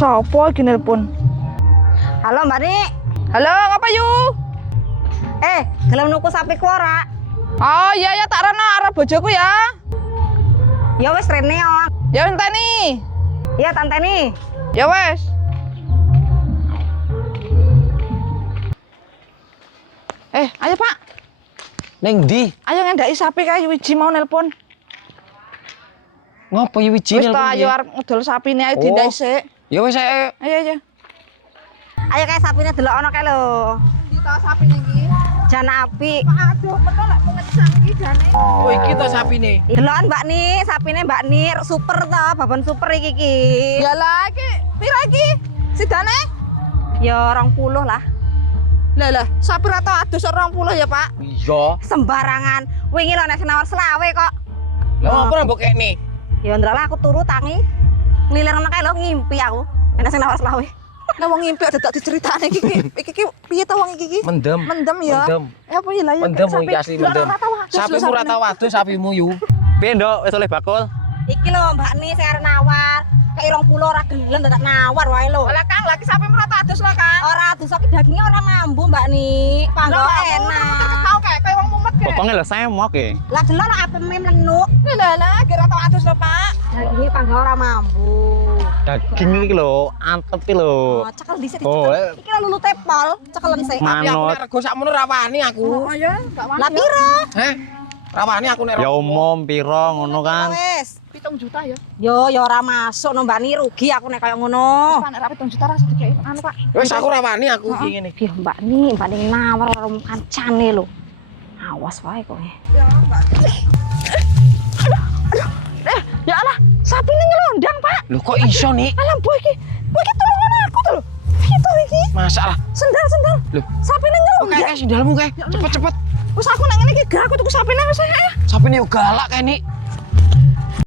Sopo iki nelpon? Halo Mbak Ni. Halo, ngapa yu? Gelem nuku sapi ku ora? Oh iya ya, tak rena arep bojoku ya. Ya wis rene yo. Ya enteni. Iya tante ni. Ya wes. Ayo Pak. Neng ndi? Ayo ngendaki sapi kae wiji mau nelpon. Ngopo ya wiji Wis ta ayo arep ngedol sapine ayo dindaki sik. Ya wis ae. Ayo. Ayo kae sapine delok ono kae lho. Ndi ta sapine iki? Jan apik. Aduh, metu lek pengecan iki jane. Oh iki to sapine. Delokan Mbak Ni, sapine Mbak Ni super to, babon super iki. Yalah iki pira iki? Sidane? Ya 20 lah. Lah, sapi ra tau adus 20 ya, Pak. Iya. Sembarangan. Wingi lho nek senawar selawe kok. Lah apa mbok kene? Ya ndralah aku turu tangi. Nglilir ngono kae lho ngimpi aku. Nek senawar selawe. Lah wong ngimpi ada tak diceritane iki. Iki piye to wong iki? Mendem. Mendem ya. Mendem. Apa ya lah ya. Mendem iki asli mendem. Sapimu ora tau adus sapimu yu. Piye, Nduk? Wis oleh bakul? Iki lho Mbak Ni sing arep nawar. Kayak 20 ora gelem dadak nawar wae lho. Lah Kang, lagi sapimu ra tak adus lho, Kang. Ora adus iki dagingnya ora mambu Mbak Ni. Panggo enak. Tau kayak wong mumet kayak. Pokonge lho semok e. Lah delok lho apeme mlenuk. Lah, kira tau adus lho, Pak. Dagingnya panggo ora mambu. Daging iki lho, antep iki lho. Oh, cekel dhisik Oh, dicekel. Iki lho lulu tepol, cekelen sik. Tapi aku Manut. nek rego sakmono ra wani aku. Oh ya, enggak wani. Lah piro? Heh. Ra wani aku nek Ya umum piro ngono kan. Wis. 7 juta ya. Yo ya ora masuk no Mbak Ni rugi aku nek kaya ngono. Pak nek ra 7 juta ra sedikit anu, Pak. wis aku ra wani aku iki ngene. Ya Mbak Ni nawar karo kancane lho. Awas wae kowe. Ya, Mbak. Ya Allah, sapine nyelondang, Pak. Lho kok iso nih? Alam boy iki. Boy iki tulungan aku to lho. Piye to iki? Masalah. Sendal. Loh. Sapine Oke, nyelondang. sindalmu kae. Cepet-cepet. Wis aku nek ngene iki gak aku tuku sapine wis ae. Sapine yo galak kae nih.